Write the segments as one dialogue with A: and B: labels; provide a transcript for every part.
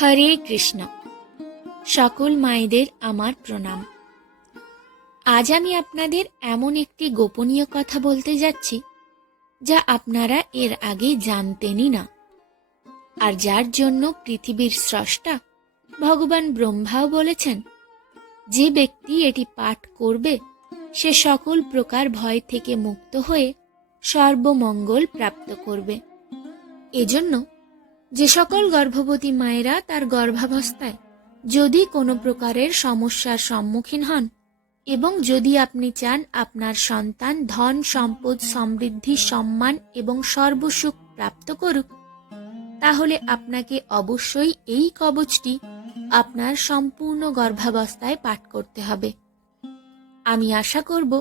A: হরে কৃষ্ণ। সকল মায়েদের আমার প্রণাম। আজ আমি আপনাদের এমন একটি গোপনীয় কথা বলতে যাচ্ছি, যা আপনারা এর আগে জানতেনই না। আর যার জন্য পৃথিবীর স্রষ্টা ভগবান ব্রহ্মাও বলেছেন, যে ব্যক্তি এটি পাঠ করবে, সে সকল প্রকার ভয় থেকে মুক্ত হয়ে সর্বমঙ্গল প্রাপ্ত করবে। এজন্য যে সকল গর্ভবতী মায়েরা তার গর্ভাবস্থায় যদি কোনো প্রকারের সমস্যার সম্মুখীন হন এবং যদি আপনি চান আপনার সন্তান ধন, সম্পদ, সমৃদ্ধি, সম্মান এবং সর্বসুখ প্রাপ্ত করুক, তাহলে আপনাকে অবশ্যই এই কবচটি আপনার সম্পূর্ণ গর্ভাবস্থায় পাঠ করতে হবে। আমি আশা করব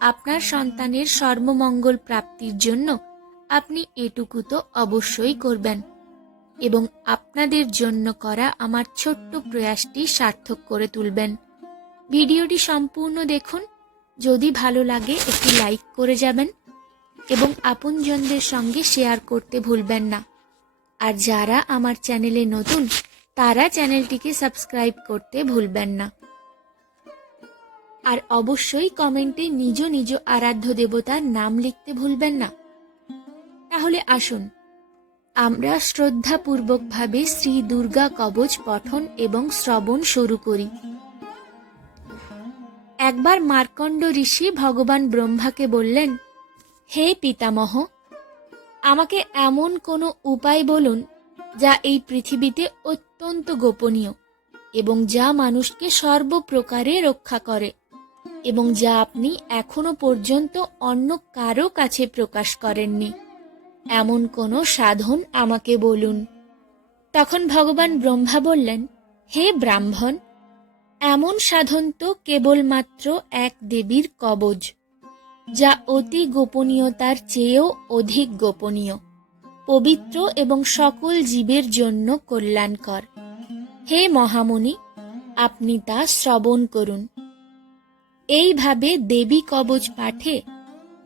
A: আপনার সন্তানের সর্বমঙ্গল প্রাপ্তির জন্য আপনি এটুকু তো অবশ্যই করবেন। এবং আপনাদের জন্য করা আমার ছোট্ট প্রয়াসটি সার্থক করে তুলবেন। ভিডিওটি সম্পূর্ণ দেখুন। যদি ভালো লাগে, একটি লাইক করে যাবেন এবং আপনজনদের সঙ্গে শেয়ার করতে ভুলবেন না। আর যারা আমার চ্যানেলে নতুন, তারা চ্যানেলটিকে সাবস্ক্রাইব করতে ভুলবেন না। আর অবশ্যই কমেন্টে নিজ নিজ আরাধ্য দেবতার নাম লিখতে ভুলবেন না। তাহলে আসুন আমরা শ্রদ্ধাপূর্বকভাবে শ্রী দুর্গা কবচ পঠন এবং শ্রবণ শুরু করি। একবার মার্কণ্ড ঋষি ভগবান ব্রহ্মাকে বললেন, হে পিতামহ, আমাকে এমন কোনো উপায় বলুন যা এই পৃথিবীতে অত্যন্ত গোপনীয় এবং যা মানুষকে সর্বপ্রকারে রক্ষা করে এবং যা আপনি এখনও পর্যন্ত অন্য কারও কাছে প্রকাশ করেননি। এমন কোনো সাধন আমাকে বলুন। তখন ভগবান ব্রহ্মা বললেন, হে ব্রাহ্মণ, এমন সাধন তো কেবলমাত্র এক দেবীর কবজ, যা অতি গোপনীয়তার চেয়েও অধিক গোপনীয়, পবিত্র এবং সকল জীবের জন্য কল্যাণকর। হে মহামুনি, আপনি তা শ্রবণ করুন। এইভাবে দেবী কবচ পাঠে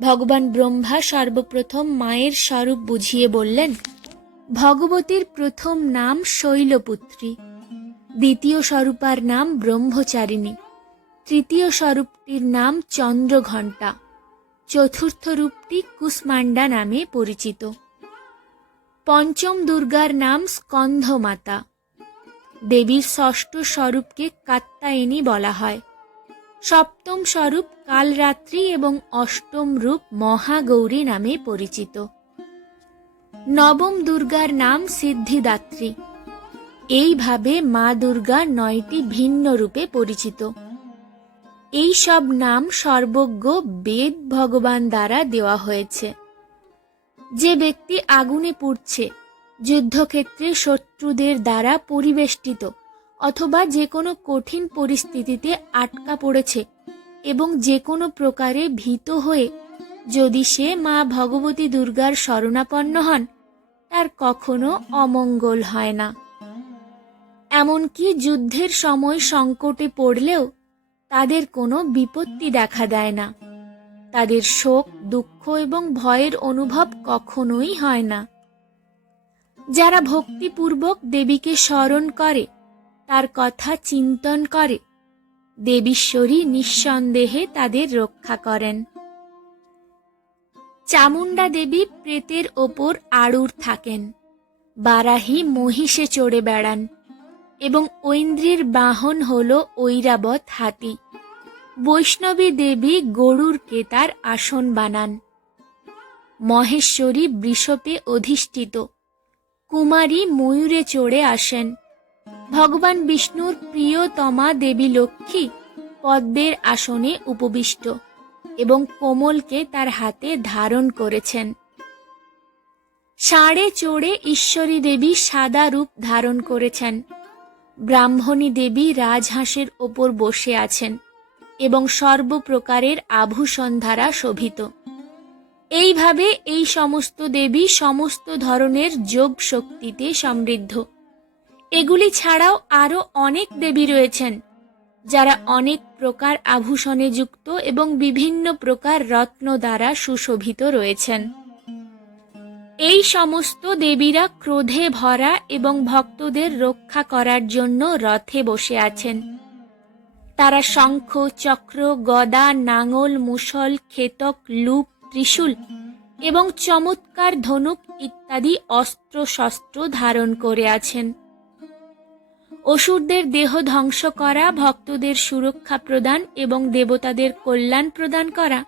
A: ভগবান ব্রহ্মা সর্বপ্রথম মায়ের স্বরূপ বুঝিয়ে বললেন, ভগবতীর প্রথম নাম শৈলপুত্রী, দ্বিতীয় স্বরূপার নাম ব্রহ্মচারিণী, তৃতীয় স্বরূপটির নাম চন্দ্রঘণ্টা, চতুর্থ রূপটি কুষ্মান্ডা নামে পরিচিত। পঞ্চম দুর্গার নাম স্কন্ধমাতা, দেবীর ষষ্ঠ স্বরূপকে কাত্তায়নী বলা হয়। সপ্তম স্বরূপ কালরাত্রি এবং অষ্টম রূপ মহাগৌরী নামে পরিচিত। নবম দুর্গার নাম সিদ্ধিদাত্রী। এইভাবে মা দুর্গা নয়টি ভিন্ন রূপে পরিচিত। এই সব নাম সর্বজ্ঞ বেদ ভগবান দ্বারা দেওয়া হয়েছে। যে ব্যক্তি আগুনে পুড়ছে, যুদ্ধক্ষেত্রে শত্রুদের দ্বারা পরিবেষ্টিত অথবা যে কোনো কঠিন পরিস্থিতিতে আটকা পড়েছে এবং যে কোনো প্রকারে ভীত হয়ে যদি সে মা ভগবতী দুর্গার শরণাপন্ন হন, তার কখনো অমঙ্গল হয় না। এমনকি যুদ্ধের সময় সংকটে পড়লেও তাদের কোনো বিপত্তি দেখা দেয় না। তাদের শোক, দুঃখ এবং ভয়ের অনুভব কখনোই হয় না। যারা ভক্তিপূর্বক দেবীকে স্মরণ করে তার কথা চিন্তন করে। দেবীশ্বরী নিঃসন্দেহে তাদের রক্ষা করেন। চামুণ্ডা দেবী প্রেতের ওপর আড়ুর থাকেন। বারাহি মহিষে চড়ে বেড়ান এবং ঐন্দ্রির বাহন হল ঐরাবত হাতি। বৈষ্ণবী দেবী গরুরকে তার আসন বানান। মহেশ্বরী বৃষপে অধিষ্ঠিত। কুমারী ময়ূরে চড়ে আসেন। ভগবান বিষ্ণুর প্রিয়তমা দেবী লক্ষ্মী পদ্মের আসনে উপবিষ্ট এবং কোমলকে তার হাতে ধারণ করেছেন। ষাঁড়ে চড়ে ঈশ্বরী দেবী সাদা রূপ ধারণ করেছেন। ব্রাহ্মণী দেবী রাজহাঁসের ওপর বসে আছেন এবং সর্বপ্রকারের আভূষণ দ্বারা শোভিত। এইভাবে এই সমস্ত দেবী সমস্ত ধরনের যোগ শক্তিতে সমৃদ্ধ। এগুলি ছাড়াও আরও অনেক দেবী রয়েছেন, যারা অনেক প্রকার আভূষণে যুক্ত এবং বিভিন্ন প্রকার রত্ন দ্বারা সুশোভিত রয়েছেন। এই সমস্ত দেবীরা ক্রোধে ভরা এবং ভক্তদের রক্ষা করার জন্য রথে বসে আছেন। তারা শঙ্খ, চক্র, গদা, নাঙল মুসল খেতক লুপ, ত্রিশূল এবং চমৎকার ধনুক ইত্যাদি অস্ত্র শস্ত্র ধারণ করে আছেন। অসুরদের দেহ ধ্বংস করা, ভক্তদের সুরক্ষা প্রদান এবং দেবতাদের কল্যাণ প্রদান করা,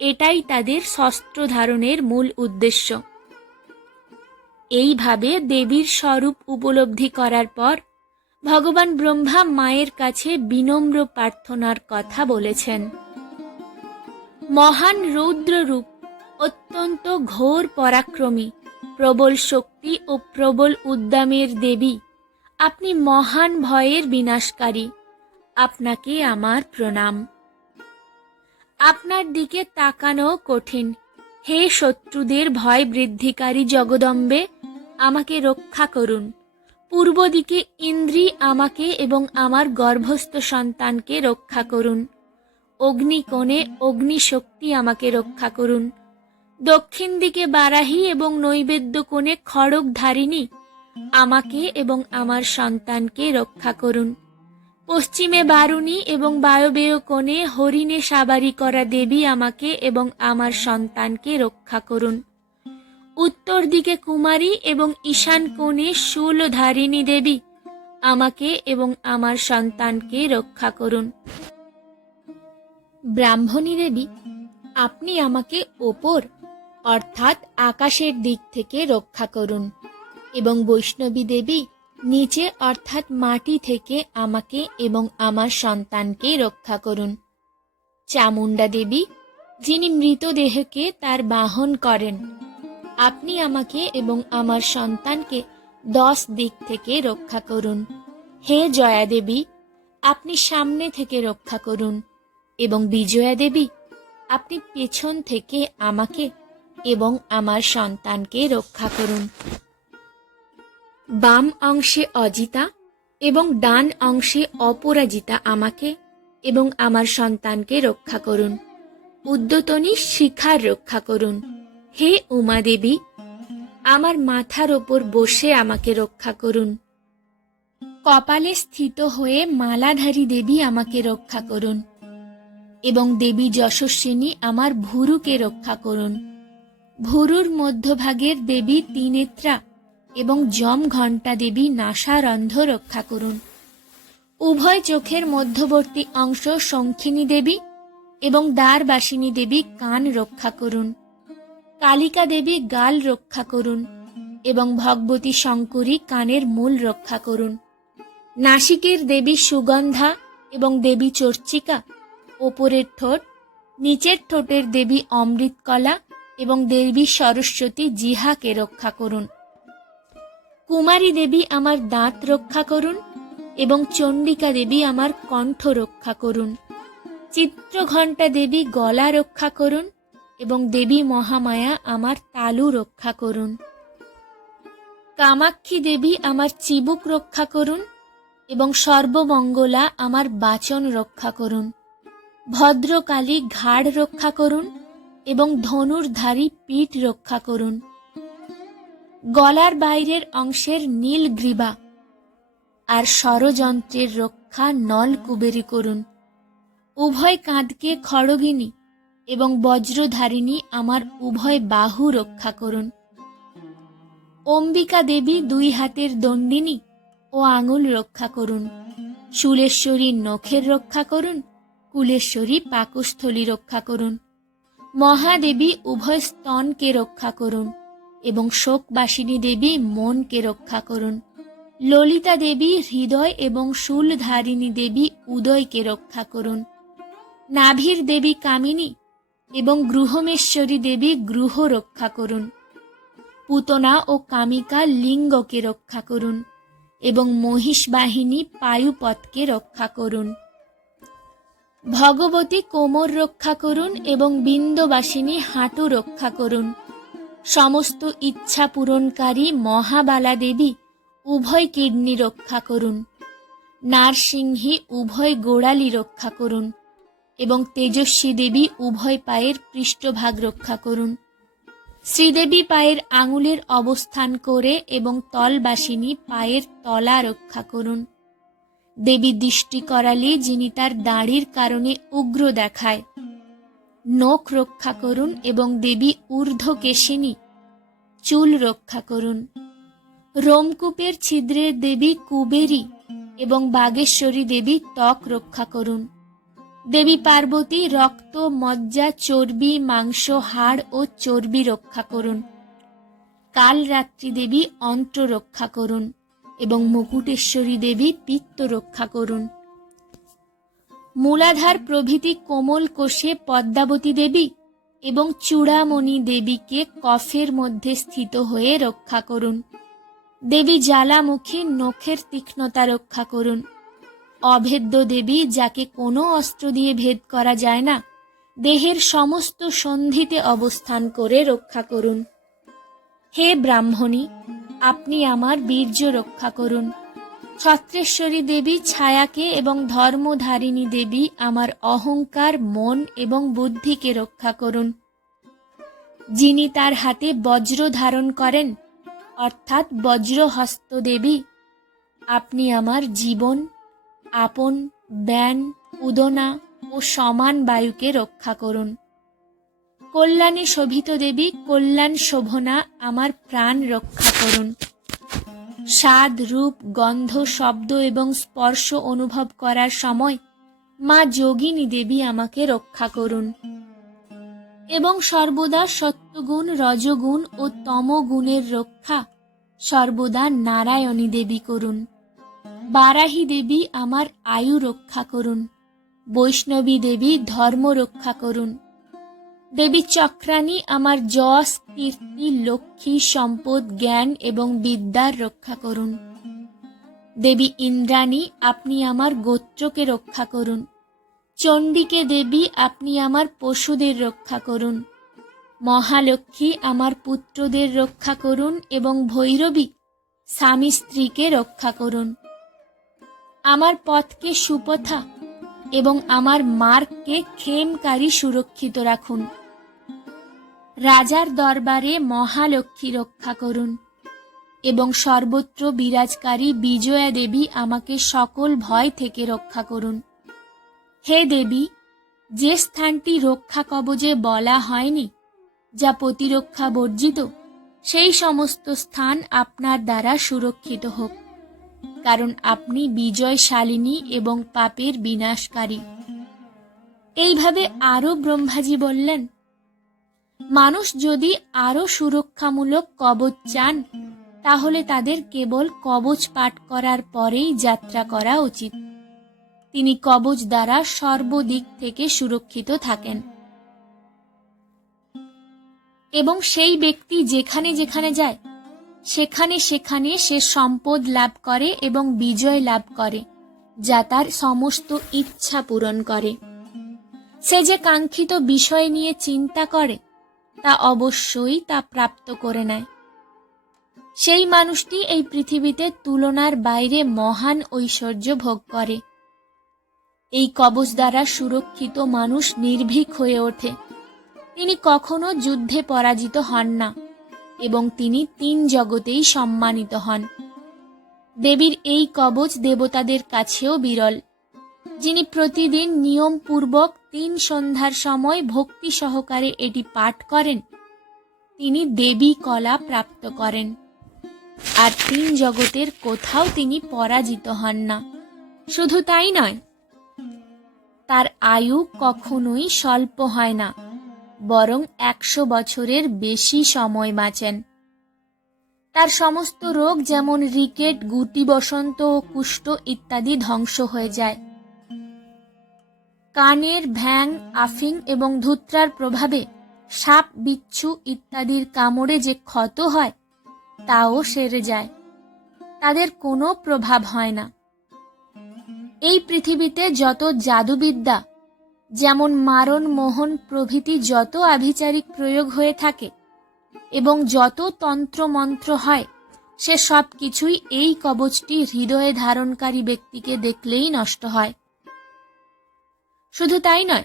A: এটাই তাদের শস্ত্র ধারণের মূল উদ্দেশ্য। এইভাবে দেবীর স্বরূপ উপলব্ধি করার পর, ভগবান ব্রহ্মা মায়ের কাছে বিনম্র প্রার্থনার কথা বলেছেন। মহান রৌদ্ররূপ, অত্যন্ত ঘোর পরাক্রমী, প্রবল শক্তি ও প্রবল উদ্দামের দেবী আপনি মহান ভয়ের বিনাশকারী। আপনাকে আমার প্রণাম। আপনার দিকে তাকানো কঠিন। হে শত্রুদের ভয় বৃদ্ধিকারী জগদম্বে, আমাকে রক্ষা করুন। পূর্ব দিকে ইন্দ্রি আমাকে এবং আমার গর্ভস্থ সন্তানকে রক্ষা করুন। অগ্নিকোণে অগ্নিশক্তি আমাকে রক্ষা করুন। দক্ষিণ দিকে বারাহী এবং নৈবেদ্য কোণে খড়গ ধারিণী আমাকে এবং আমার সন্তানকে রক্ষা করুন। পশ্চিমে বারুণী এবং বায়বেয় কোণে হরিণে সাবারি করা দেবী আমাকে এবং আমার সন্তানকে রক্ষা করুন। উত্তর দিকে কুমারী এবং ঈশান কোণে শূলধারিণী দেবী আমাকে এবং আমার সন্তানকে রক্ষা করুন। ব্রাহ্মণী দেবী, আপনি আমাকে ওপর অর্থাৎ আকাশের দিক থেকে রক্ষা করুন। এবং বৈষ্ণবী দেবী নিচে অর্থাৎ মাটি থেকে আমাকে এবং আমার সন্তানকে রক্ষা করুন। চামুণ্ডা দেবী, যিনি মৃতদেহকে তার বাহন করেন, আপনি আমাকে এবং আমার সন্তানকে দশ দিক থেকে রক্ষা করুন। হে জয়া দেবী, আপনি সামনে থেকে রক্ষা করুন এবং বিজয়া দেবী, আপনি পেছন থেকে আমাকে এবং আমার সন্তানকে রক্ষা করুন। বাম অংশে অজিতা এবং ডান অংশে অপরাজিতা আমাকে এবং আমার সন্তানকে রক্ষা করুন। উদ্যতনী শিখার রক্ষা করুন। হে উমা দেবী, আমার মাথার ওপর বসে আমাকে রক্ষা করুন। কপালে স্থিত হয়ে মালাধারী দেবী আমাকে রক্ষা করুন এবং দেবী যশস্বিনী আমার ভুরুকে রক্ষা করুন। ভুরুর মধ্যভাগের দেবী তিনেত্রা এবং যম ঘণ্টা দেবী নাসারন্ধ রক্ষা করুন। উভয় চোখের মধ্যবর্তী অংশ শঙ্খিনী দেবী এবং দ্বারবাসিনী দেবী কান রক্ষা করুন। কালিকা দেবী গাল রক্ষা করুন এবং ভগবতী শঙ্করী কানের মূল রক্ষা করুন। নাসিকের দেবী সুগন্ধা এবং দেবী চর্চিকা, ওপরের ঠোঁট, নিচের ঠোঁটের দেবী অমৃতকলা এবং দেবী সরস্বতী জিহাকে রক্ষা করুন। কুমারী দেবী আমার দাঁত রক্ষা করুন এবং চণ্ডিকা দেবী আমার কণ্ঠ রক্ষা করুন। চিত্রঘণ্টা দেবী গলা রক্ষা করুন এবং দেবী মহামায়া আমার তালু রক্ষা করুন। কামাক্ষী দেবী আমার চিবুক রক্ষা করুন এবং সর্বমঙ্গলা আমার বাচন রক্ষা করুন। ভদ্রকালী ঘাড় রক্ষা করুন এবং ধনুর্ধারী পিঠ রক্ষা করুন। গলার বাইরের অংশের নীল গ্রীবা। আর ষড়যন্ত্রের রক্ষা নল কুবেরি করুন উভয় কাঁধকে খড়গিনী এবং বজ্রধারিণী আমার উভয় বাহু রক্ষা করুন অম্বিকা দেবী দুই হাতের দণ্ডিনী ও আঙুল রক্ষা করুন শুলেশ্বরী নখের রক্ষা করুন কুলেশ্বরী পাকস্থলী রক্ষা করুন মহাদেবী উভয় স্তনকে রক্ষা করুন এবং শোকবাসিনী দেবী মনকে রক্ষা করুন। ললিতা দেবী হৃদয় এবং শূলধারিণী দেবী উদয়কে রক্ষা করুন। নাভির দেবী কামিনী এবং গৃহমেশ্বরী দেবী গৃহ রক্ষা করুন। পুতনা ও কামিকা লিঙ্গকে রক্ষা করুন এবং মহিষ বাহিনী পায়ুপথকে রক্ষা করুন। ভগবতী কোমর রক্ষা করুন এবং বিন্দবাসিনী হাঁটু রক্ষা করুন। সমস্ত ইচ্ছা পূরণকারী মহাবালা দেবী উভয় কিডনি রক্ষা করুন। নারসিংহী উভয় গোড়ালি রক্ষা করুন এবং তেজস্বী দেবী উভয় পায়ের পৃষ্ঠভাগ রক্ষা করুন। শ্রীদেবী পায়ের আঙুলের অবস্থান করে এবং তলবাসিনী পায়ের তলা রক্ষা করুন। দেবী দৃষ্টি করালে যিনি তার দাড়ির কারণে উগ্র দেখায়। নখ রক্ষা করুন এবং দেবী ঊর্ধ্বকেশিনী, চুল রক্ষা করুন। রোমকূপের ছিদ্রে দেবী কুবেরী এবং বাগেশ্বরী দেবী ত্বক রক্ষা করুন। দেবী পার্বতী রক্ত, মজ্জা, চর্বি, মাংস, হাড় ও চর্বি রক্ষা করুন। কাল রাত্রি দেবী অন্ত্র রক্ষা করুন এবং মুকুটেশ্বরী দেবী পিত্ত রক্ষা করুন। মূলাধার প্রভৃতি কোমল কোষে পদ্মাবতী দেবী এবং চূড়ামণি দেবীকে কফের মধ্যে স্থিত হয়ে রক্ষা করুন। দেবী জ্বালামুখী নখের তীক্ষ্ণতা রক্ষা করুন। অভেদ্য দেবী যাকে কোনো অস্ত্র দিয়ে ভেদ করা যায় না, দেহের সমস্ত সন্ধিতে অবস্থান করে রক্ষা করুন। হে ব্রাহ্মণী, আপনি আমার বীর্য রক্ষা করুন। ছত্রেশ্বরী দেবী ছায়াকে এবং ধর্মধারিণী দেবী আমার অহংকার, মন এবং বুদ্ধিকে রক্ষা করুন। যিনি তার হাতে বজ্র ধারণ করেন, অর্থাৎ বজ্রহস্ত দেবী, আপনি আমার জীবন, আপন ব্যান উদনা ও সমান বায়ুকে রক্ষা করুন। কল্যাণী শোভিত দেবী, কল্যাণ শোভনা আমার প্রাণ রক্ষা করুন। স্বাদ, রূপ, গন্ধ, শব্দ এবং স্পর্শ অনুভব করার সময় মা যোগিনী দেবী আমাকে রক্ষা করুন। এবং সর্বদা সত্যগুণ, রজগুণ ও তমগুণের রক্ষা সর্বদা নারায়ণী দেবী করুন। বারাহী দেবী আমার আয়ু রক্ষা করুন। বৈষ্ণবী দেবী ধর্ম রক্ষা করুন। দেবী চক্রাণী আমার যশ, কীর্তি, লক্ষ্মী, সম্পদ, জ্ঞান এবং বিদ্যার রক্ষা করুন। দেবী ইন্দ্রাণী, আপনি আমার গোত্রকে রক্ষা করুন। চণ্ডীকে দেবী, আপনি আমার পশুদের রক্ষা করুন। মহালক্ষ্মী, আমার পুত্রদের রক্ষা করুন এবং ভৈরবী, স্বামী স্ত্রীকে রক্ষা করুন। আমার পথকে সুপথা এবং আমার মার্গকে ক্ষেমকারী সুরক্ষিত রাখুন। রাজার দরবারে মহালক্ষ্মী রক্ষা করুন। এবং সর্বত্র বিরাজকারী বিজয়া দেবী আমাকে সকল ভয় থেকে রক্ষা করুন। হে দেবী, যে স্থানটি রক্ষা কবজে বলা হয়নি, যা প্রতিরক্ষা বর্জিত, সেই সমস্ত স্থান আপনার দ্বারা সুরক্ষিত হোক। কারণ আপনি বিজয়শালিনী এবং পাপের বিনাশকারী। এইভাবে আরও ব্রহ্মাজি বললেন মানুষ যদি আরও সুরক্ষামূলক কবচ চান, তাহলে তাদের কেবল কবচ পাঠ করার পরেই যাত্রা করা উচিত। তিনি কবচ দ্বারা সর্বদিক থেকে সুরক্ষিত থাকেন। এবং সেই ব্যক্তি যেখানে যেখানে যায়, সেখানে সেখানে সে সম্পদ লাভ করে এবং বিজয় লাভ করে, যা তার সমস্ত ইচ্ছা পূরণ করে। সে যে কাঙ্ক্ষিত বিষয় নিয়ে চিন্তা করে তা অবশ্যই তা প্রাপ্ত করে নেয়। সেই মানুষটি এই পৃথিবীতে তুলনার বাইরে মহান ঐশ্বর্য ভোগ করে। এই কবচ দ্বারা সুরক্ষিত মানুষ নির্ভীক হয়ে ওঠে। তিনি কখনো যুদ্ধে পরাজিত হন না এবং তিনি তিন জগতেই সম্মানিত হন। দেবীর এই কবচ দেবতাদের কাছেও বিরল। যিনি প্রতিদিন নিয়মপূর্বক তিন সন্ধ্যার সময় ভক্তি সহকারে এটি পাঠ করেন। তিনি দেবী কলা প্রাপ্ত করেন। আর তিন জগতের কোথাও তিনি পরাজিত হন না। শুধু তাই নয়, তার আয়ু কখনোই স্বল্প হয় না, বরং একশো বছরের বেশি সময় বাঁচেন। তার সমস্ত রোগ যেমন রিকেট, গুটি বসন্ত ও কুষ্ঠ ইত্যাদি ধ্বংস হয়ে যায়। কানের ভ্যাং, আফিং এবং ধুত্রার প্রভাবে সাপ, বিচ্ছু ইত্যাদির কামড়ে যে ক্ষত হয়, তাও সেরে যায়। তাদের কোনো প্রভাব হয় না। এই পৃথিবীতে যত জাদুবিদ্যা, যেমন মারণ, মোহন প্রভৃতি যত আভিচারিক প্রয়োগ হয়ে থাকে এবং যত তন্ত্র মন্ত্র হয়, সে সব কিছুই এই কবচটি হৃদয়ে ধারণকারী ব্যক্তিকে দেখলেই নষ্ট হয়। শুধু তাই নয়,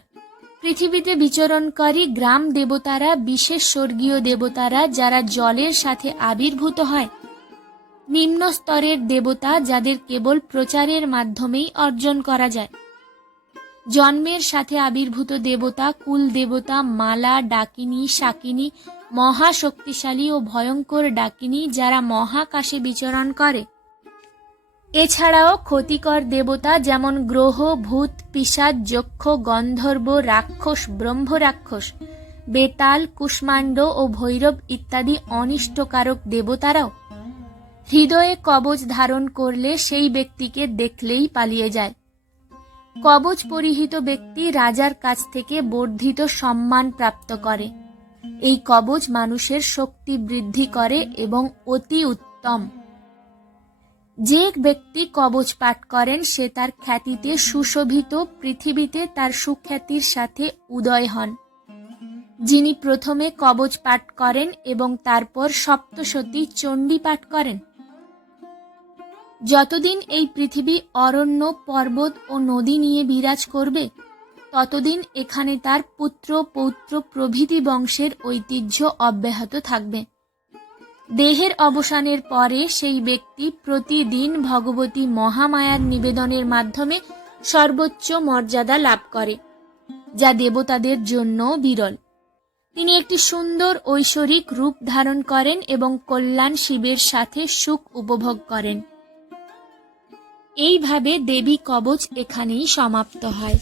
A: পৃথিবীতে বিচরণকারী গ্রাম দেবতারা, বিশেষ স্বর্গীয় দেবতারা যারা জলের সাথে আবির্ভূত হয়, নিম্ন স্তরের দেবতা যাদের কেবল প্রচারের মাধ্যমেই অর্জন করা যায়। জন্মের সাথে আবির্ভূত দেবতা, কুল দেবতা, মালা, ডাকিনী, শাকিনী মহাশক্তিশালী ও ভয়ঙ্কর ডাকিনী যারা মহাকাশে বিচরণ করে। এছাড়াও ক্ষতিকর দেবতা যেমন গ্রহ, ভূত পিসাদ যক্ষ, গন্ধর্ব, রাক্ষস ব্রহ্ম রাক্ষস বেতাল, কুষ্মাণ্ড ও ভৈরব ইত্যাদি অনিষ্টকারক দেবতারাও। হৃদয়ে কবচ ধারণ করলে সেই ব্যক্তিকে দেখলেই পালিয়ে যায়। কবচ পরিহিত ব্যক্তি রাজার কাছ থেকে বর্ধিত সম্মান প্রাপ্ত করে। এই কবচ মানুষের শক্তি বৃদ্ধি করে এবং অতি উত্তম। যে ব্যক্তি কবচ পাঠ করেন, সে তার খ্যাতিতে সুশোভিত, পৃথিবীতে তার সুখ্যাতির সাথে উদয় হন। যিনি প্রথমে কবচ পাঠ করেন এবং তারপর সপ্তশতী চণ্ডী পাঠ করেন। যতদিন এই পৃথিবী অরণ্য, পর্বত ও নদী নিয়ে বিরাজ করবে, ততদিন এখানে তার পুত্র পৌত্র প্রভৃতি বংশের ঐতিহ্য অব্যাহত থাকবে। দেহের অবসানের পরে সেই ব্যক্তি প্রতিদিন ভগবতী মহামায়ার নিবেদনের মাধ্যমে সর্বোচ্চ মর্যাদা লাভ করে, যা দেবতাদের জন্য বিরল। তিনি একটি সুন্দর ঐশ্বরিক রূপ ধারণ করেন এবং কল্যাণ শিবের সাথে সুখ উপভোগ করেন। এইভাবে দেবী কবচ এখানেই সমাপ্ত হয়।